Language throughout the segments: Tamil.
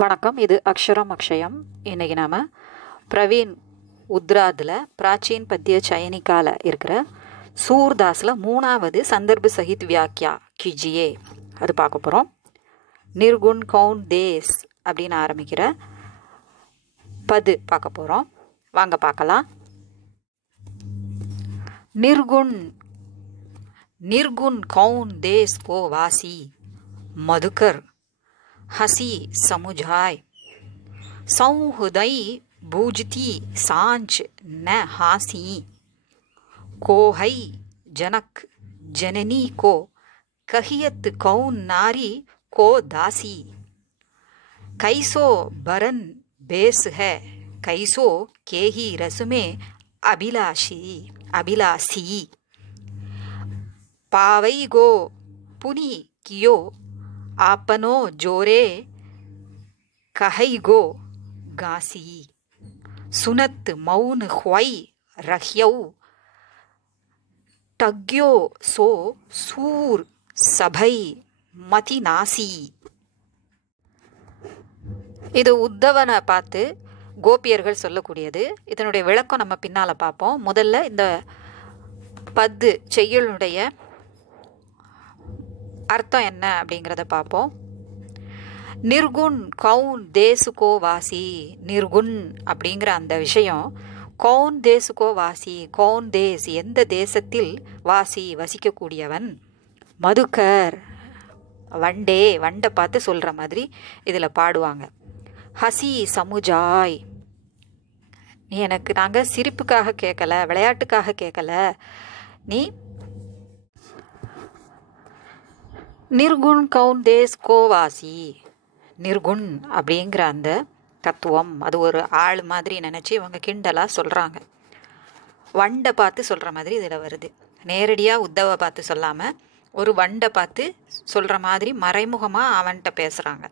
வணக்கம். இது அக்ஷரம் அக்ஷயம். இன்றைக்கி நாம் பிரவீன் உத்ராதில் பிராச்சீன் பத்திய சயனிக்கால இருக்கிற சூர்தாஸில் 3வது சந்தர்ப்ப சகித் வியாக்கியா கிஜியே அது பார்க்க போகிறோம். நிர்குண் கௌன் தேஸ் அப்படின்னு ஆரம்பிக்கிற பது பார்க்க போகிறோம். வாங்க பார்க்கலாம். निर्गुण निर्गुण कौन देश को वासी मधुकर हसी समुझाय सौहृदय बूझती सांच न हासी को है जनक जननी को कहियत कौन नारी को दासी कैसो बरन बेस है कैसो के ही रस्मे अभिलाषी पावई गो पुनि कियो आपनो जोरे कहई गो गासी सुनत मौन ख्वाई रख्यौ टग्यो सो सूर सभै मति नासी. இது உத்தவனை பார்த்து கோபியர்கள் சொல்லக்கூடியது. இதனுடைய விளக்கம் நம்ம பின்னால் பார்ப்போம். முதல்ல இந்த பத்து செய்யுளுடைய அர்த்தம் என்ன அப்படிங்கிறத பார்ப்போம். நிர்குண் கௌன் தேசுகோ வாசி. நிர்குண் அப்படிங்கிற அந்த விஷயம் கௌன் தேசுகோ வாசி. கௌன் தேஸ் எந்த தேசத்தில் வாசி வசிக்கக்கூடியவன். மதுக்கர் வண்டை பார்த்து சொல்கிற மாதிரி இதில் பாடுவாங்க. ஹசி சமுஜாய் நீ எனக்கு நாங்கள் சிரிப்புக்காக கேட்கல, விளையாட்டுக்காக கேட்கல. நீ நிர்குண் கௌன் தேஸ் கோவாசி. நிர்குண் அப்படிங்கிற அந்த தத்துவம் அது ஒரு ஆள் மாதிரி நினச்சி இவங்க கிண்டலாக சொல்கிறாங்க. வண்டை பார்த்து சொல்கிற மாதிரி இதில் வருது. நேரடியாக உத்தவை பார்த்து சொல்லாமல் ஒரு வண்டை பார்த்து சொல்கிற மாதிரி மறைமுகமாக அவன்கிட்ட பேசுகிறாங்க.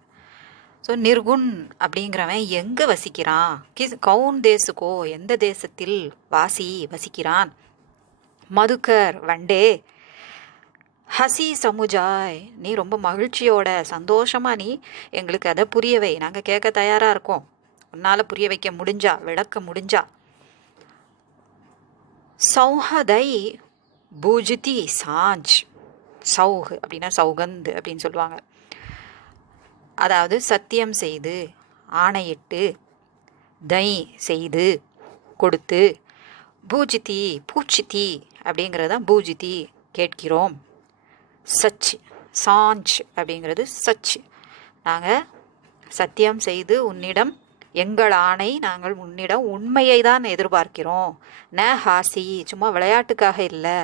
ஸோ நிர்குண் அப்படிங்கிறவன் எங்கே வசிக்கிறான். கௌன் தேசுக்கோ எந்த தேசத்தில் வாசி வசிக்கிறான். மதுக்கர் வண்டே. ஹசி சமுஜாய் நீ ரொம்ப மகிழ்ச்சியோட சந்தோஷமாக நீ எங்களுக்கு அதை புரியவை, நாங்கள் கேட்க தயாராக இருக்கோம். உன்னால் புரிய வைக்க முடிஞ்சா, விளக்க முடிஞ்சா. சௌஹதை பூஜிதி சாஞ்ச். சௌஹ் அப்படின்னா சௌகந்து அப்படின்னு சொல்லுவாங்க. அதாவது சத்தியம் செய்து, ஆணையிட்டு, தை செய்து கொடுத்து, பூஜிதி பூச்சித்தி அப்படிங்கிறத பூஜிதி கேட்கிறோம். சச் சாஞ்ச் அப்படிங்கிறது சச் நாங்கள் சத்தியம் செய்து உன்னிடம் எங்கள் ஆணை நாங்கள் உன்னிடம் உண்மையை தான் எதிர்பார்க்கிறோம். ந ஹாசி சும்மா விளையாட்டுக்காக இல்லை,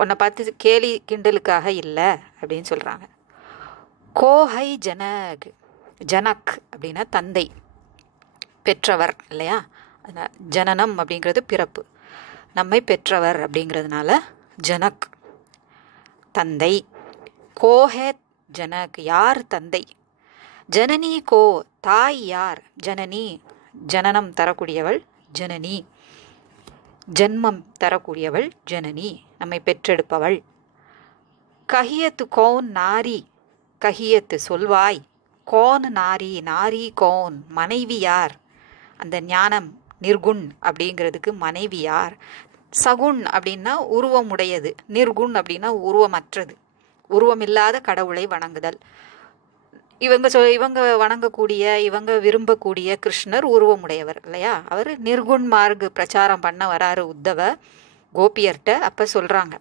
உன்னை பார்த்து கேலி கிண்டலுக்காக இல்லை அப்படின்னு சொல்கிறாங்க. கோஹை ஜனக். ஜனக் அப்படின்னா தந்தை, பெற்றவர் இல்லையா. ஜனனம் அப்படிங்கிறது பிறப்பு, நம்மை பெற்றவர் அப்படிங்கிறதுனால ஜனக் தந்தை. கோஹே ஜனக் யார் தந்தை. ஜனனி கோ தாய் யார். ஜனனி ஜனனம் தரக்கூடியவள் ஜனனி, ஜன்மம் தரக்கூடியவள் ஜனனி, நம்மை பெற்றெடுப்பவள். கஹியத்து கௌன் நாரி. கஹியத்து சொல்வாய். கோன் நாரி. நாரி கோன் மனைவி யார். அந்த ஞானம் நிர்குண் அப்படிங்கிறதுக்கு மனைவி யார். சகுண் அப்படின்னா உருவம் உடையது, நிர்குண் அப்படின்னா உருவமற்றது, உருவமில்லாத கடவுளை வணங்குதல். இவங்க வணங்கக்கூடிய, இவங்க விரும்பக்கூடிய கிருஷ்ணர் உருவமுடையவர் இல்லையா. அவர் நிர்குண் மார்க் பிரச்சாரம் பண்ண வராரு உத்தவ கோபியர்கிட்ட. அப்போ சொல்கிறாங்க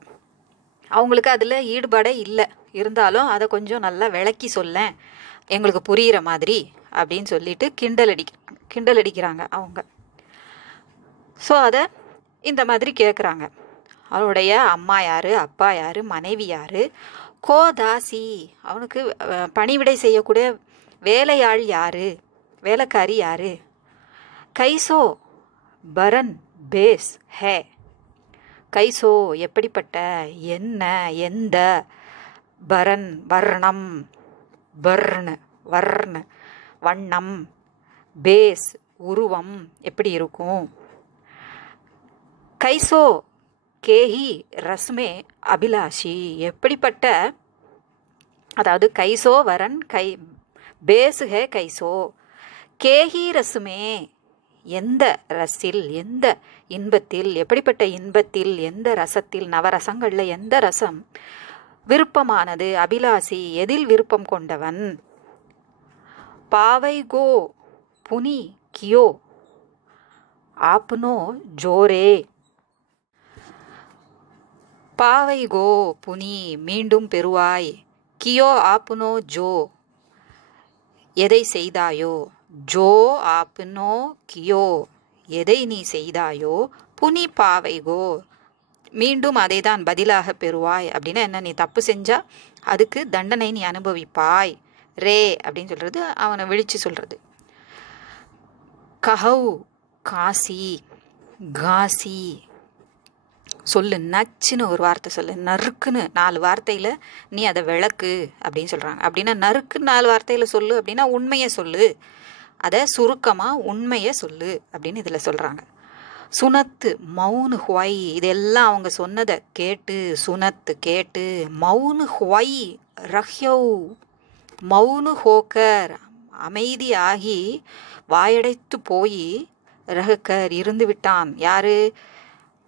அவங்களுக்கு அதில் ஈடுபாடே இல்லை, இருந்தாலும் அதை கொஞ்சம் நல்லா விளக்கி சொல்ல எங்களுக்கு புரிகிற மாதிரி அப்படின்னு சொல்லிட்டு கிண்டல் அடிக்கிறாங்க அவங்க. ஸோ அதை இந்த மாதிரி கேட்குறாங்க. அவருடைய அம்மா யார், அப்பா யார், மனைவி யார். கோதாசி அவனுக்கு பணிவிடை செய்யக்கூடிய வேலையாள் யார், வேலைக்காரி யார். கைசோ பரன் பேஸ் ஹே. கைசோ எப்படிப்பட்ட, என்ன எந்த, பரன் வர்ணம், பர்ண் வர்ண வண்ணம், பேஸ் உருவம் எப்படி இருக்கும். கைசோ கேஹி ரஸ்மே அபிலாஷி எப்படிப்பட்ட, அதாவது கைசோ வரன் கை பேஸ் ஹே கைசோ, கேஹி ரசுமே, எந்த ரசில், எந்த இன்பத்தில், எப்படிப்பட்ட இன்பத்தில், எந்த ரசத்தில், நவரசங்கள்ல எந்த ரசம் விருப்பமானது, அபிலாசி எதில் விருப்பம் கொண்டவன். பாவை கோ புனி கியோ ஆப்னோ ஜோரே, பாவை கோ புனி மீண்டும் பெறுவாய், கியோ ஆப்னோ ஜோ எதை செய்தாயோ, ஜோ ஆப்னோ கியோ எதை நீ செய்தாயோ, புனி பாவை கோ மீண்டும் அதை தான் பதிலாக பெறுவாய். அப்படின்னா என்ன, நீ தப்பு செஞ்சா அதுக்கு தண்டனை நீ அனுபவிப்பாய். ரே அப்படின்னு சொல்றது அவனை விழிச்சு சொல்றது. கஹவ் காசி, காசி சொல்லு, நச்சுன்னு ஒரு வார்த்தை சொல்லு, நறுக்குன்னு 4 வார்த்தையில நீ அதை விளக்கு அப்படின்னு சொல்றாங்க. அப்படின்னா நறுக்கு 4 வார்த்தையில சொல்லு அப்படின்னா உண்மையை சொல்லு, அதை சுருக்கமா உண்மையை சொல்லு அப்படின்னு இதுல சொல்றாங்க. சுனத்து மௌனு ஹுவை, இதெல்லாம் அவங்க சொன்னதை கேட்டு, சுனத்து கேட்டு, மௌனு ஹுவை ரஹ்யௌ மௌனு ஹோக்கர் அமைதியாகி வாயடைத்து போய், ரஹக்கர் இருந்து விட்டான். யாரு,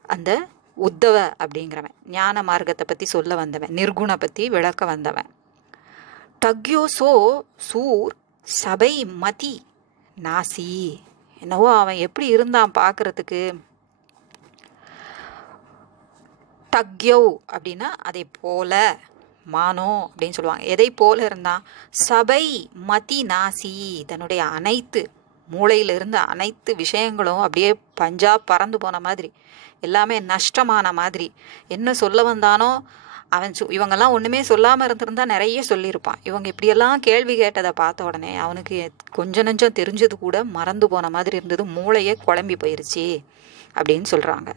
அந்த உத்தவ அப்படிங்கிறவன், ஞான மார்க்கத்தை பத்தி சொல்ல வந்தவன், நிர்குண பத்தி விளக்க வந்தவன். டக்யோசோ சூர் சபை மதி நாசி, என்னவோ அவன் எப்படி இருந்தான் பார்க்கறதுக்கு. டக்யோ அப்படின்னா அதை போல, மானோ அப்படின்னு சொல்லுவாங்க. எதை போல இருந்தான், சபை மதி நாசி, தன்னுடைய அனைத்து மூளையில இருந்த அனைத்து விஷயங்களும் அப்படியே பஞ்சா பறந்து போன மாதிரி, எல்லாமே நஷ்டமான மாதிரி. என்ன சொல்ல வந்தானோ அவன் இவங்கெல்லாம் ஒன்றுமே சொல்லாமல் இருந்திருந்தா நிறைய சொல்லியிருப்பான். இவங்க இப்படியெல்லாம் கேள்வி கேட்டதை பார்த்த உடனே அவனுக்கு கொஞ்சம் நஞ்சம் தெரிஞ்சது கூட மறந்து போன மாதிரி இருந்தது, மூளையே குழம்பி போயிருச்சு அப்படின்னு சொல்கிறாங்க.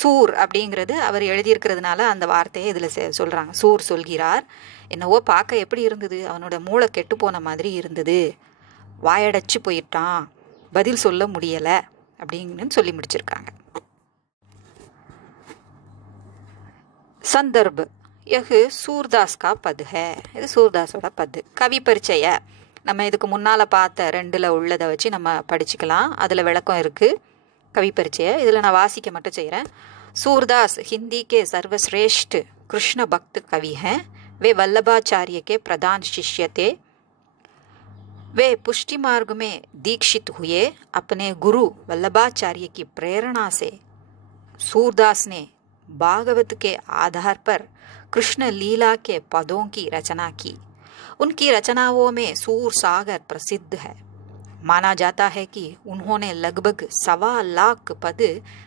சூர் அப்படிங்கிறது அவர் எழுதியிருக்கிறதுனால அந்த வார்த்தையை இதில் சொல்கிறாங்க. சூர் சொல்கிறார், என்னவோ பார்க்க எப்படி இருந்தது, அவனோட மூளை கெட்டு போன மாதிரி இருந்தது, வாயடைச்சு போயிட்டான், பதில் சொல்ல முடியலை அப்படின்னு சொல்லி முடிச்சிருக்காங்க. சந்தர்ப், யஹ் சூர்தாஸ் கா பத் ஹே, இது சூர்தாஸோட பத்து. கவி பரிச்சய நம்ம இதுக்கு முன்னால் பார்த்த 2ல் உள்ளதை வச்சு நம்ம படிச்சுக்கலாம், அதில் விளக்கம் இருக்குது. कवि परिचय इधर ना वासी के मट चाहिए। सूरदास हिंदी के सर्वश्रेष्ठ कृष्ण भक्त कवि हैं। वे वल्लभाचार्य के प्रधान शिष्य थे। वे पुष्टि मार्ग में दीक्षित हुए। अपने गुरु वल्लभाचार्य की प्रेरणा से सूरदास ने भागवत के आधार पर कृष्ण लीला के पदों की रचना की। उनकी रचनाओं में सूर सागर प्रसिद्ध है। माना जाता है कि उन्होंने लगभग 1.25 लाख पद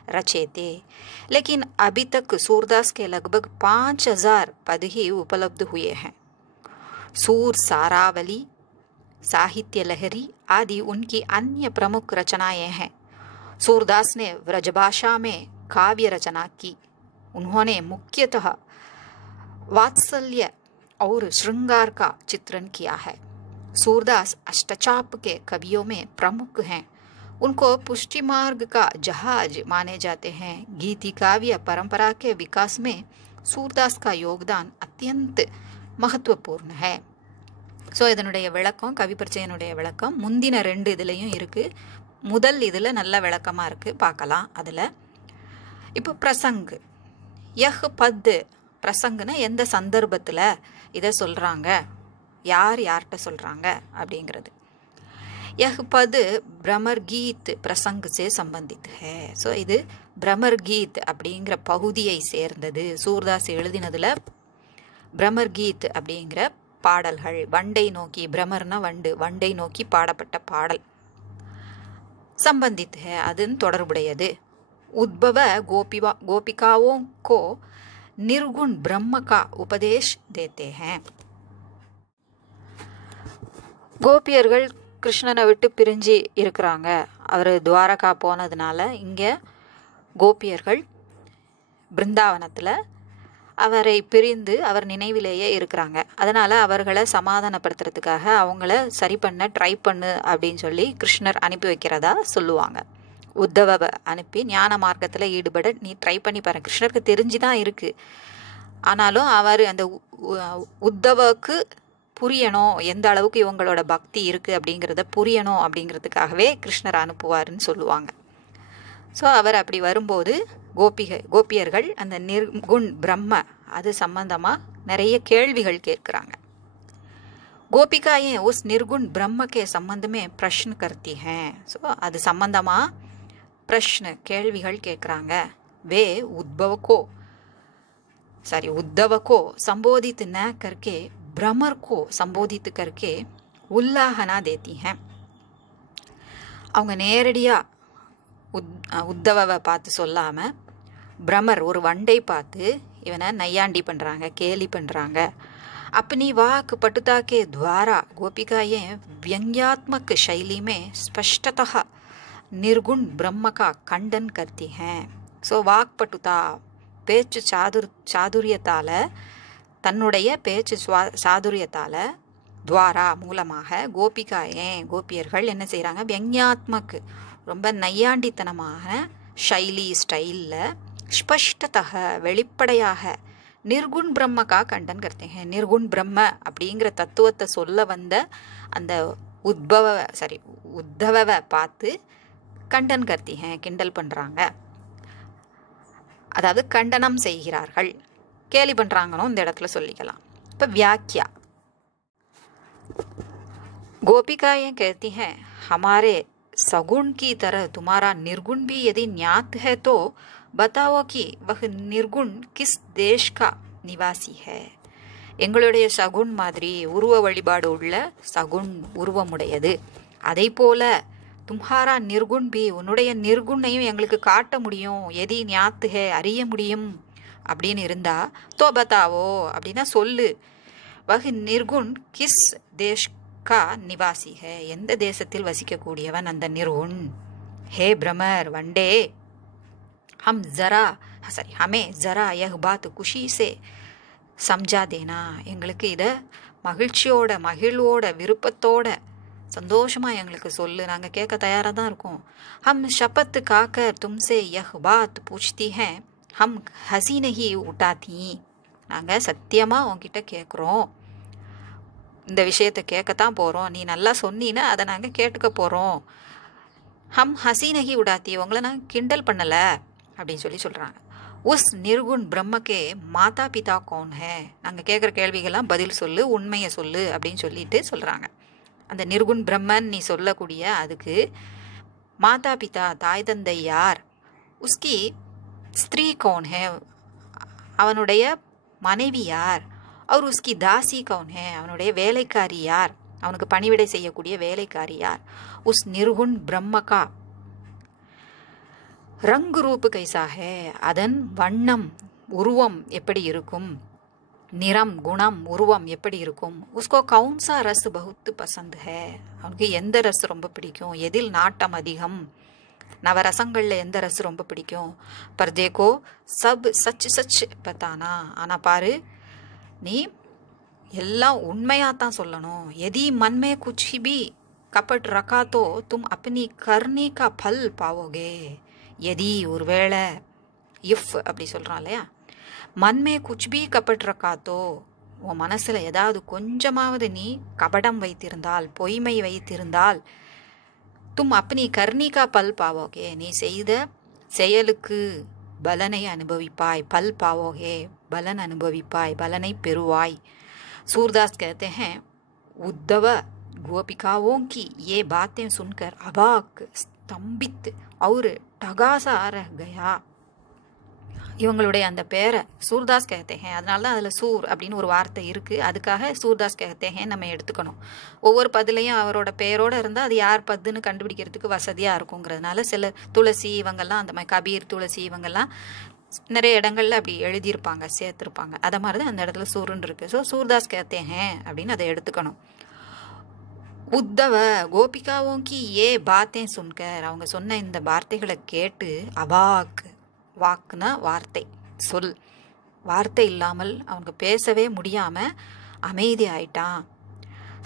रचे थे, लेकिन अभी तक सूरदास के लगभग 5000 पद ही उपलब्ध हुए हैं। सूर सारावली, साहित्य लहरी आदि उनकी अन्य प्रमुख रचनाएं हैं। सूरदास ने व्रजभाषा में काव्य रचना की। उन्होंने मुख्यतः वात्सल्य और श्रृंगार का चित्रण किया है। सूरदास अष्टचाप के कवियों में प्रमुख हैं। उनको पुष्टि मार्ग का जहाज माने जाते हैं। गीति काव्य परंपरा के विकास में सूरदास का योगदान अत्यंत महत्वपूर्ण है। ஸோ இதனுடைய விளக்கம், கவி பரிச்சயனுடைய விளக்கம் முந்தின 2 இதுலையும் இருக்குது. முதல் இதில் நல்ல விளக்கமாக இருக்குது, பார்க்கலாம். அதில் இப்போ பிரசங், யஹ் பத், பிரசங்குன்னா எந்த சந்தர்ப்பத்தில் இதை சொல்கிறாங்க, யார் யார்கிட்ட சொல்கிறாங்க அப்படிங்கிறது. யஹ் பத் பிரமர் கீத் பிரசங்க் சே சம்பந்தித் ஹே. ஸோ இது பிரமர் கீத் அப்படிங்கிற பகுதியை சேர்ந்தது. சூர்தாஸ் எழுதினதில் பிரமர் கீத் அப்படிங்கிற பாடல்கள், வண்டை நோக்கி, பிரமர்னா வண்டு, வண்டை நோக்கி பாடப்பட்ட பாடல். சம்பந்தித் ஹே அதன் தொடர்புடையது. உத்பவ கோபிகாவோं को निर्गुण ब्रह्म का उपदेश देते हैं. கோபியர்கள் கிருஷ்ணனை விட்டு பிரிஞ்சு இருக்கிறாங்க. அவர் துவாரகா போனதுனால இங்கே கோபியர்கள் பிருந்தாவனத்தில் அவரை பிரிந்து அவர் நினைவிலேயே இருக்கிறாங்க. அதனால் அவர்களை சமாதானப்படுத்துறதுக்காக அவங்கள சரி பண்ண ட்ரை பண்ணு அப்படின்னு சொல்லி கிருஷ்ணர் அனுப்பி வைக்கிறதா சொல்லுவாங்க. உத்தவவை அனுப்பி ஞான மார்க்கத்தில் ஈடுபட நீ ட்ரை பண்ணி பாரு. கிருஷ்ணருக்கு தெரிஞ்சு தான் இருக்குது, ஆனாலும் அவர் அந்த உத்தவுக்கு புரியணும், எந்த அளவுக்கு இவங்களோட பக்தி இருக்குது அப்படிங்கிறத புரியணும் அப்படிங்கிறதுக்காகவே கிருஷ்ணர் அனுப்புவாருன்னு சொல்லுவாங்க. ஸோ அவர் அப்படி வரும்போது கோபியர்கள் அந்த நிர்குண் பிரம்ம அது சம்பந்தமாக நிறைய கேள்விகள் கேட்குறாங்க. गोपिकाएं उस निर्गुण ब्रह्म के संबंध में प्रश्न करती हैं. ஸோ அது சம்பந்தமாக प्रश्न கேள்விகள் கேட்குறாங்க. वे उद्धव को संबोधित न करके भ्रमर को संबोधित करके उल्लाहना देती हैं. அவங்க நேரடியாக உத்தவவை பார்த்து சொல்லாமல் பிரமர் ஒரு வண்டை பார்த்து இவனை நையாண்டி பண்ணுறாங்க, கேலி பண்ணுறாங்க. अपनी वाक पटुता के द्वारा गोपिकाएं व्यंग्यात्मक शैली में स्पष्टतः निर्गुण ब्रह्म का खंडन करती हैं. ஸோ வாக் பட்டுதா பேச்சு சாதுரியத்தால், தன்னுடைய பேச்சு சாதுரியத்தால் துவாரா மூலமாக கோபியர்கள் என்ன செய்கிறாங்க, व्यंग्यात्मक ரொம்ப நையாண்டித்தனமான ஸ்டைலில் ஸ்பஷ்டத்தக வெளிப்படையாக நிர்குண் பிரம்மக்கா கண்டன் கர்த்தே हैं. நிர்குண் பிரம்ம அப்படிங்கிற தத்துவத்தை சொல்ல வந்த அந்த உத்தவவை பார்த்து கண்டன் கர்த்தி हैं கிண்டல் பண்ணுறாங்க, அதாவது கண்டனம் செய்கிறார்கள், கேலி பண்ணுறாங்கன்னு இந்த இடத்துல சொல்லிக்கலாம். இப்போ வியாக்கியா गोपिकाएं कहती हैं हमारे सगुण की तरह तुम्हारा निर्गुण भी यदि ज्ञात है तो बताओ कि वह निर्गुण किस देश का निवासी है. எங்களுடைய சகுன் மாதிரி உருவ வழிபாடு உள்ள சகுன் உருவமுடையது, அதை போல தும்ஹாரா நிர்குண் பி உன்னுடைய நிர்குணையும் எங்களுக்கு காட்ட முடியும், எதி ஞாத்து ஹே அறிய முடியும் அப்படின்னு இருந்தா தோ பத்தாவோ அப்படின்னா சொல்லு. வஹ் நிர்குண் கிஸ் தேஷ் கா நிவாசி ஹே, எந்த தேசத்தில் வசிக்கக்கூடியவன் அந்த நிர்குண். ஹே பிரமர் வண்டே, हमें ज़रा यह बात खुशी से समझा देना. எங்களுக்கு இதை மகிழ்வோட விருப்பத்தோட சந்தோஷமாக எங்களுக்கு சொல்லு, நாங்கள் கேட்க தயாராக தான் இருக்கோம். हम शपथ खाकर तुमसे यह बात पूछती हैं हम हंसी नहीं उठाती. நாங்கள் சத்தியமாக உங்ககிட்ட கேட்குறோம், இந்த விஷயத்தை கேட்கத்தான் போகிறோம், நீ நல்லா சொன்னீன்னா அதை நாங்கள் கேட்டுக்க போகிறோம். हम हंसी नहीं उड़ाती, உங்களை நாங்கள் கிண்டல் பண்ணலை அப்படின்னு சொல்கிறாங்க. உஸ் நிர்குண் பிரம்மக்கே மாதா பிதா கௌன் ஹே, நாங்கள் கேட்குற கேள்விகள்லாம் பதில் சொல்லு, உண்மையை சொல்லு அப்படின்னு சொல்கிறாங்க. அந்த நிர்குண் பிரம்மன் நீ சொல்லக்கூடிய அதுக்கு மாதா பிதா தாய் தந்தை யார், உஸ்கி ஸ்திரீ கௌன் ஹே அவனுடைய மனைவி யார், அவர் உஸ்கி தாசி கௌன் ஹே அவனுடைய வேலைக்காரி யார், அவனுக்கு பணிவிடை செய்யக்கூடிய வேலைக்காரி யார். உஸ் நிர்குண் பிரம்மகா ரங்கு ரூப் கைசா ஹே அதன் வண்ணம் உருவம் எப்படி இருக்கும், நிறம் குணம் உருவம் எப்படி இருக்கும். உஸ்கோ கவுன்சா ரஸ் பகுத்து பசந்த் ஹே அவனுக்கு எந்த ரஸ் ரொம்ப பிடிக்கும், எதில் நாட்டம் அதிகம், நவரசங்களில் எந்த ரஸ் ரொம்ப பிடிக்கும். பர்தேக்கோ சப் சச் பத்தானா, ஆனால் பாரு நீ எல்லாம் உண்மையாகத்தான் சொல்லணும். எதி மன்மே குச் பி கபட் ரக்கா தோ தும் அப்பனி கர்னி கா பல் பாவோகே. எதி ஒருவேளை இஃப் அப்படி சொல்கிறான் இல்லையா, மன்மே குச் பி கபட் ரக்கா தோ உன் மனசில் ஏதாவது கொஞ்சமாவது நீ கபடம் வைத்திருந்தால், பொய்மை வைத்திருந்தால், தும் அப்பனி கர்னி கா பல் பாவோகே நீ செய்த செயலுக்கு பலனை அனுபவிப்பாய், பல் பாவோகே பலன் அனுபவிப்பாய், பலனை பெறுவாய். सूरदास कहते हैं उद्धव गोपिकाओं की ये बातें सुनकर अबाक स्तंभित और ठगासा रह गया. இவங்களுடைய அந்த பேரை சூர்தாஸ் கேத்தேன், அதனால தான் அதில் சூர் அப்படின்னு ஒரு வார்த்தை இருக்குது, அதுக்காக சூர்தாஸ் கேத்தேன் நம்ம எடுத்துக்கணும். ஒவ்வொரு பதிலையும் அவரோட பேரோடு இருந்தால் அது யார் பத்துன்னு கண்டுபிடிக்கிறதுக்கு வசதியாக இருக்குங்கிறதுனால சில துளசி இவங்கெல்லாம் அந்த மாதிரி கபீர் துளசி இவங்கெல்லாம் நிறைய இடங்கள்ல அப்படி எழுதியிருப்பாங்க, சேர்த்துருப்பாங்க. அதை மாதிரி தான் அந்த இடத்துல சூருன்னு இருக்குது. ஸோ சூர்தாஸ் கேத்தேன் அப்படின்னு அதை எடுத்துக்கணும். உத்தவ கோபிகாவோங்கி ஏ பாத்தேன் சுன்கர் அவங்க சொன்ன இந்த வார்த்தைகளை கேட்டு அபாக், வாக்குனா வார்த்தை சொல், வார்த்தை இல்லாமல் அவங்க பேசவே முடியாமல் அமைதி ஆயிட்டான்.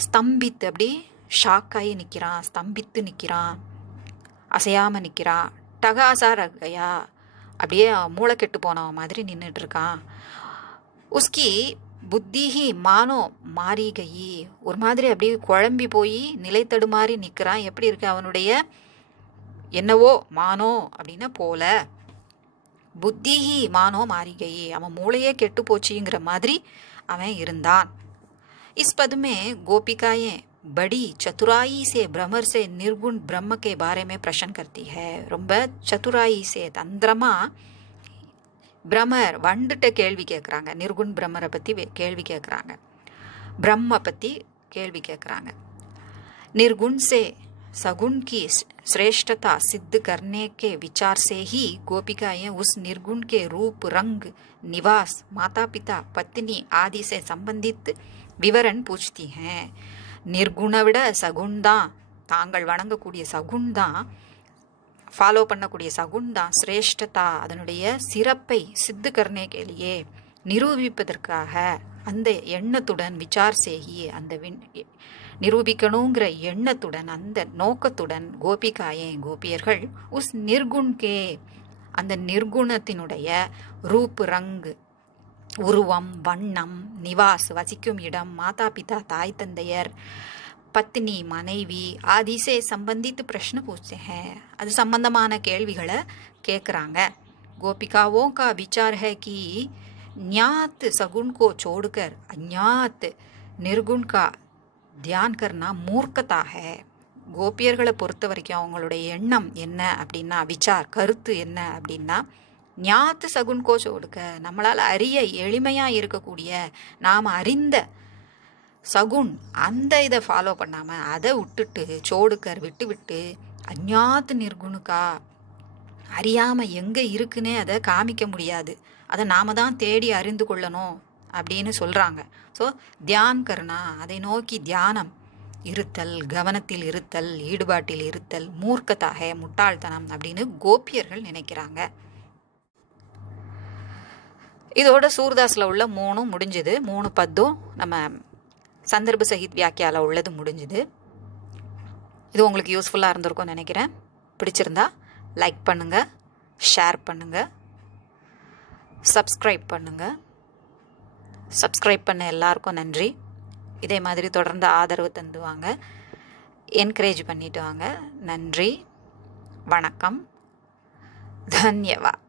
ஸ்தம்பித்து அப்படி ஷாக்காகி நிற்கிறான், ஸ்தம்பித்து நிற்கிறான், அசையாமல் நிற்கிறான். டகாசா ரகையா அப்படியே மூளை கெட்டு போனவன் மாதிரி நின்றுட்டு இருக்கான். உஸ்கி புத்திஹி மானோ மாறி கயி, ஒரு மாதிரி அப்படியே குழம்பி போய் நிலை தடுமாறி நிற்கிறான். எப்படி இருக்கு அவனுடைய என்னவோ, மானோ அப்படின்னா போல, புத்திஹி மானோ மாறி கயி, அவன் மூளையே கெட்டு போச்சுங்கிற மாதிரி அவன் இருந்தான். इस पद में गोपिकाएं बड़ी चतुराई से भ्रमर से निर्गुण ब्रह्म के बारे में प्रश्न करती है. ரொம்ப சதுராயி से தந்திரமா பிரம்மர் வந்துட்ட கேள்வி கேட்குறாங்க. நிர்குண் பிரம்மரை பற்றி கேள்வி கேட்குறாங்க, பிரம்ம பற்றி கேள்வி கேட்குறாங்க. निर्गुण से सगुण की श्रेष्ठता सिद्ध करने के विचार से ही गोपिकाएं उस निर्गुण के रूप, रंग, निवास, माता पिता, पत्नी आदि से संबंधित விவரன் பூச்சி हैं. நிர்குணை விட சகுண் தான், தாங்கள் வணங்கக்கூடிய சகுண் தான், ஃபாலோ பண்ணக்கூடிய சகுண் தான் சிரேஷ்டதா, அதனுடைய சிறப்பை சித்து கர்னே கேலியே நிரூபிப்பதற்காக அந்த எண்ணத்துடன், விசார் சேகி அந்த நிரூபிக்கணுங்கிற எண்ணத்துடன், அந்த நோக்கத்துடன் கோபிகாயே கோபியர்கள் உஸ் நிர்குண்கே அந்த நிர்குணத்தினுடைய ரூப், ரங்கு, உருவம், வண்ணம், நிவாஸ் வசிக்கும் இடம், மாதா பிதா தாய் தந்தையர், பத்னி மனைவி ஆதிசே சம்பந்தித்து பிரश्न पूछते हैं, அது சம்பந்தமான கேள்விகளை கேட்குறாங்க. गोपिकाओं का विचार है कि ज्ञात सगुण को छोड़कर अज्ञात निर्गुण का ध्यान करना मूर्खता है. கோபியர்களை பொறுத்த வரைக்கும் அவங்களுடைய எண்ணம் என்ன அப்படின்னா, விசார் கருத்து என்ன அப்படின்னா, ஞாத்து சகுன் கோச் கொடுக்க, நம்மளால் அறிய எளிமையாக இருக்கக்கூடிய நாம் அறிந்த சகுன் அந்த இதை ஃபாலோ பண்ணாமல் அதை விட்டுட்டு, சோடுக்கர் விட்டு அஞ்ஞாத்து நிர்குணுக்கா, அறியாமல் எங்கே இருக்குன்னே அதை காமிக்க முடியாது, அதை நாம் தான் தேடி அறிந்து கொள்ளணும் அப்படின்னு சொல்கிறாங்க. ஸோ தியான் கருணா, அதை நோக்கி தியானம் இருத்தல், கவனத்தில் இருத்தல், ஈடுபாட்டில் இருத்தல் மூர்க்கத்தாக முட்டாள்தனம் அப்படின்னு கோபியர்கள் நினைக்கிறாங்க. இதோட சூர்தாஸில் உள்ள 3 முடிஞ்சுது. 3 பத்தும் நம்ம சந்தர்ப்ப சகித் வியாக்கியாவில் உள்ளது முடிஞ்சுது. இது உங்களுக்கு யூஸ்ஃபுல்லாக இருந்திருக்கும்னு நினைக்கிறேன். பிடிச்சிருந்தா லைக் பண்ணுங்கள், ஷேர் பண்ணுங்கள், சப்ஸ்கிரைப் பண்ணுங்கள். சப்ஸ்கிரைப் பண்ண எல்லாருக்கும் நன்றி. இதே மாதிரி தொடர்ந்து ஆதரவு தந்து வாங்க, என்கரேஜ் பண்ணிட்டு வாங்க. நன்றி, வணக்கம், தன்யவாத்.